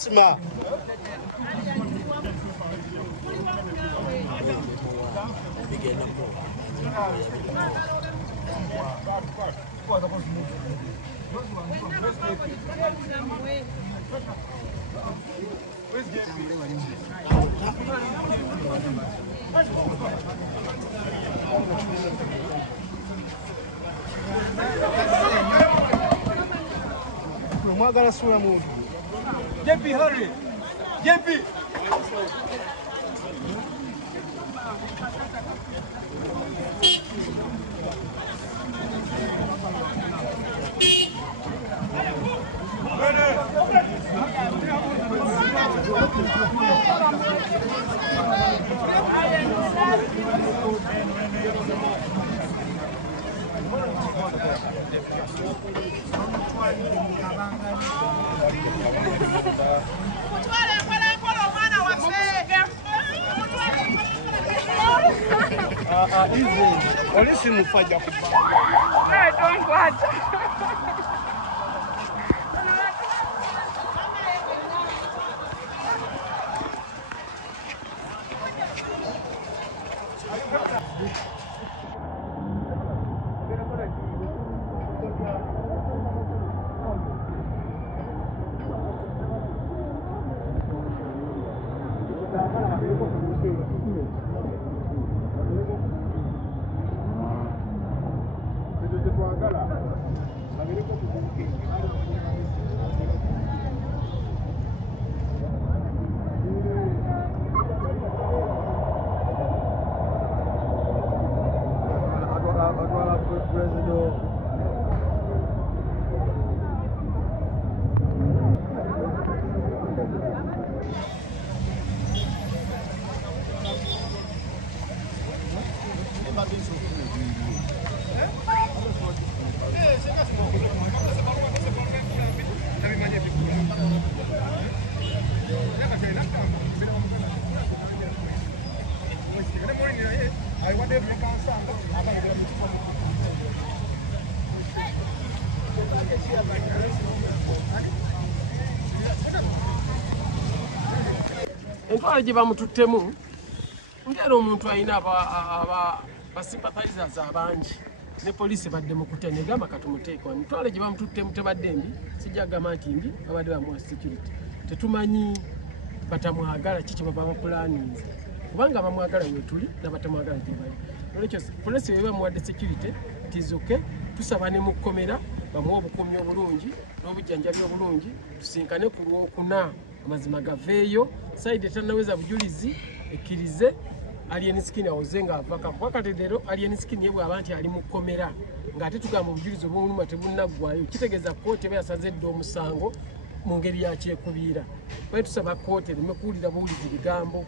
Sima. Mwagala sura muntu. JP hurry. JP. Easy. Polisi mufanya kubaya. Don't watch. Entwala gye bamututtemu ng'era omuntu alina aba sympathizers abangi ne poliisi badde mu kutya gamba katumuteekwa. Entwala gye bamututtemu tebadde mbi, sijja kugamba nti mbi, babadde bamuwa security. Tetumanyi batamwagala kiki baba bapulaninze, kubanga bamwagala wetuli n'abatamwagala gye bali. Olwekyo poliisi bwe bamuwadde security tizuke, tusaba ne mu kkomera bamuwa obukuumi obulungi n'obujjanjabi obulungi, tusinkane ku Lwokuna amazima gaveeyo, sayidi etannaweza bujulizi ekkirize Alien Skin awoze nga avaka wakati leero Alien Skin ye bw'aba nti ali mu kkomera ng'ate tugamba obujulizi obuluma tebunaggwayo, kitegeeza kkooti eba yasazedde omusango mu ngeri ya kyekubiira. Bwe tusaba kkooti ereme kuwulira buwulizi bigambo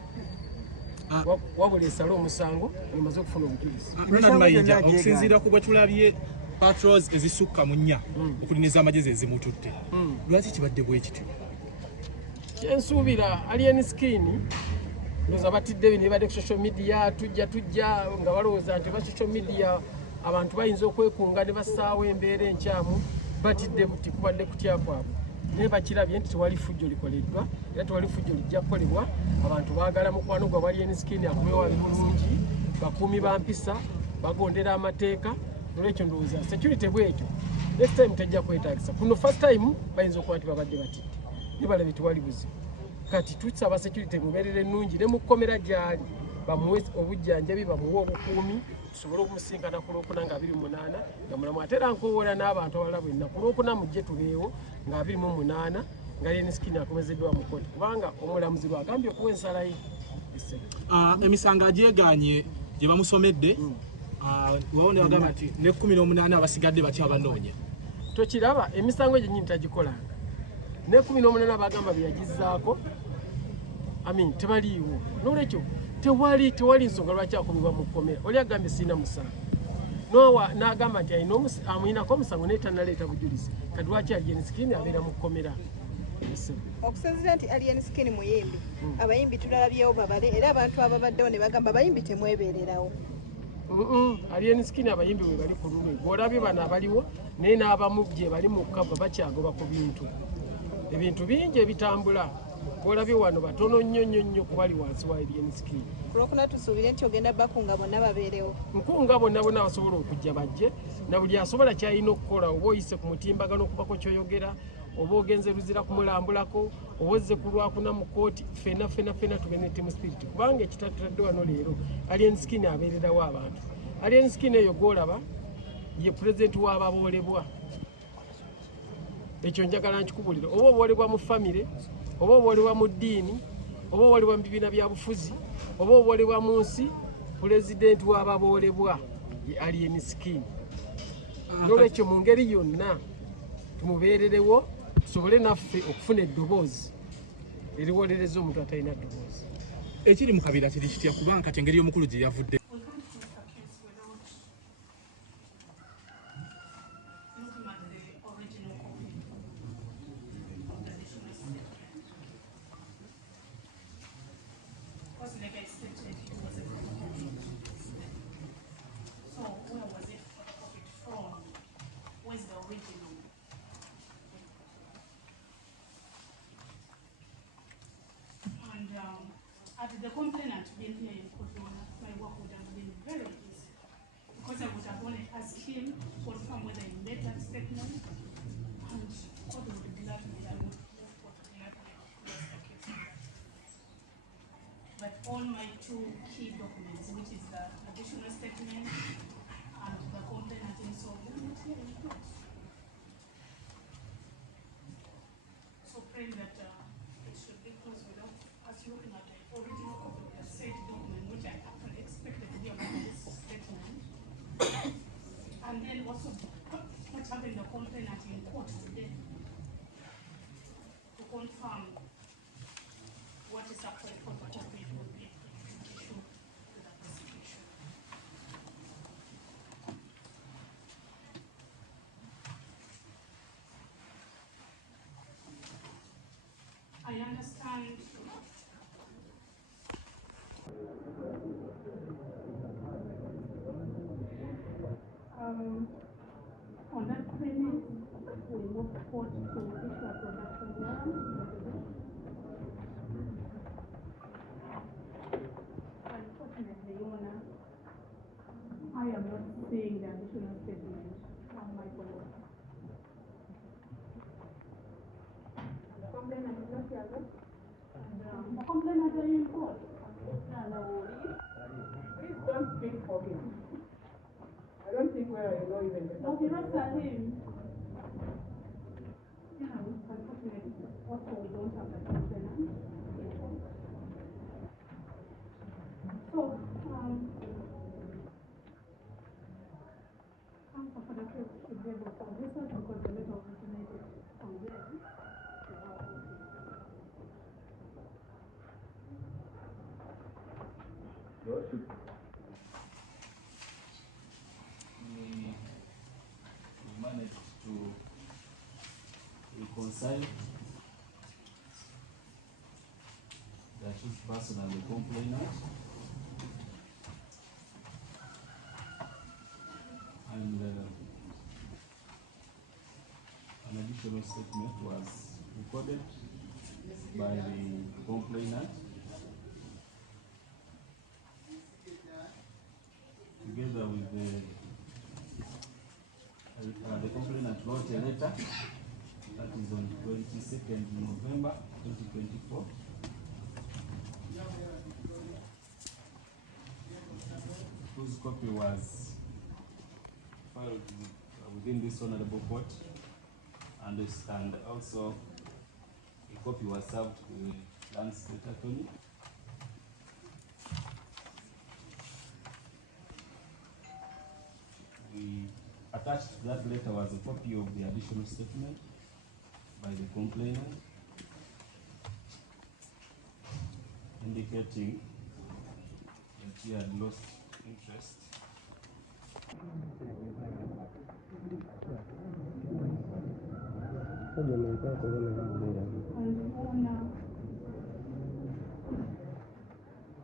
wabula esale omusango ng'emaze okufuna obujulizi. Okusinziira ku bwe tulabye patrols ezisukka mu 4 okuliniza amagezi ezimututte, lwaki kibadde bwe kityo? Kyensuubira Alien Skin ndoza batidde bino ebadde ku social media tujja nga balowooza nti ba social media abantu bayinza okwekunga ne bassaawo embeera enkyamu, batidde buti kubadde kutya kwabwe. Naye bakirabye nti tewali fujjo likoleddwa era tewali fujjo lijja kukolebwa. Abantu baagala mukwano gwa Alien Skin akumewa bulungi, bakuumi ba mpisa, bagondera amateeka. Olwekyo ndowooza security bwetyo next time tejja kwetaagisa. Kuno first time bayinza okuba nti babadde batidde nibalabye tewali buzibu. Kati tusaba security mubeerere ennungi ne mu kkomera gy'ali bamuwe obujjanjabi, bamuwe obukuumi, tusobole okumusinkana ku Lwokuna nga 28 nga mulamu. Ate era nkowoola n'abantu abalala bwenna ku Lwokuna mujje tubeewo nga 28 nga Alien Skin akomezeddwa mu kkooti kubanga omulamuzi lwagambye okuwa ensala ye. Emisango agyegaanye gye bamusomedde wawone bagamba nti ne 18 abasigadde batya abanoonya. Tokiraba emisango egyo nnyini tagikolanga ne 18 bagamba byagizzaako tebaliiwo. N'olwekyo tewali nsonga lwaki akumibwa mu kkomera. Oli agambye sirina musango n'agamba nti amuyinako omusango naye tannaleeta bujulizi. Kati lwaki Alien Skin abeera mu kkomera? Okusinziira nti Alien Skin muyimbi, abayimbi tulalabyewo babale era abantu ababaddewo ne bagamba abayimbi temwebeererawo. Alien Skin abayimbi bwe bali ku lulwe, bw'olabye bano abaliwo naye n'abamu gye bali mu kkava bakyagoba ku bintu bingi ebitambula. Olabye wano batono nnyo ku bali wansi wa alien scheme. Olwokuna tusuubire nti ogenda bakunga bonna babeerewo. Nkunga bonna basobola okujja bajje na buli asobola kyalina okukola, oba oyise ku mutimbagano okubako kyoyogera, oba ogenze Luzira kumulambulako, oba ozze ku Lwakuna mu kooti, fena tugende team spirit. Kubanga ekitatadde wano leero alien scheme abeererawo abantu. Alien scheme eyo gwolaba ye pulezidenti w'ababoolebwa. Ekyo njagala nkikubulira. Oba oboolebwa mu famire, oba oboolebwa mu ddiini, oba oboolebwa mu bibiina bya bufuzi, oba oboolebwa mu nsi, pulezidenti w'ababoolebwa ye alien scheme. N'olwekyo mu ngeri yonna tumubeererewo, tusobole naffe okufuna eddoboozi eriwolereza omuntu atalina ddoboozi. Ekiri mu kabiira kiri kitya kubanga kati engeri y'omukulu gye yavudde. Had the complainant been here in court, my work would have been very easy because I would have only asked him to confirm whether he made that statement, and court would gladly I would move forward to gladly close the case. But all my two key documents, which is the additional statement and the complainant insolvent, not here in court. So praying that it should be closed without us looking at the original copy of the said document, which I actually expected to be about this statement. And then also not having the complainant in court today to confirm what is actually property which will be issue to the prosecution. I understand on that premise, we look forward to issue a production warrant. Unfortunately, Your Honor, I am not seeing the additional statement on my board. The complainant is not here, and the complainant are in court. Please don't speak for him. I don't think where I know even the No, we not tell him. Yeah, unfortunately, also we don't have the complainant in court. So, counsel for the case should be able to research because the letter originated from there. Lordship, we managed to reconcile the accused person and the complainant, and an additional statement was recorded by the complainant. Together with the complainant wrote a letter that is on 22nd November 2024. Whose copy was filed within this honorable court, and also a copy was served to the land state attorney. We attached to that letter was a copy of the additional statement by the complainant indicating that he had lost interest.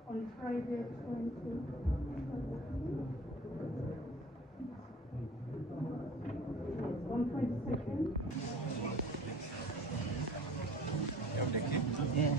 On Friday 20. On 22nd. Yeah.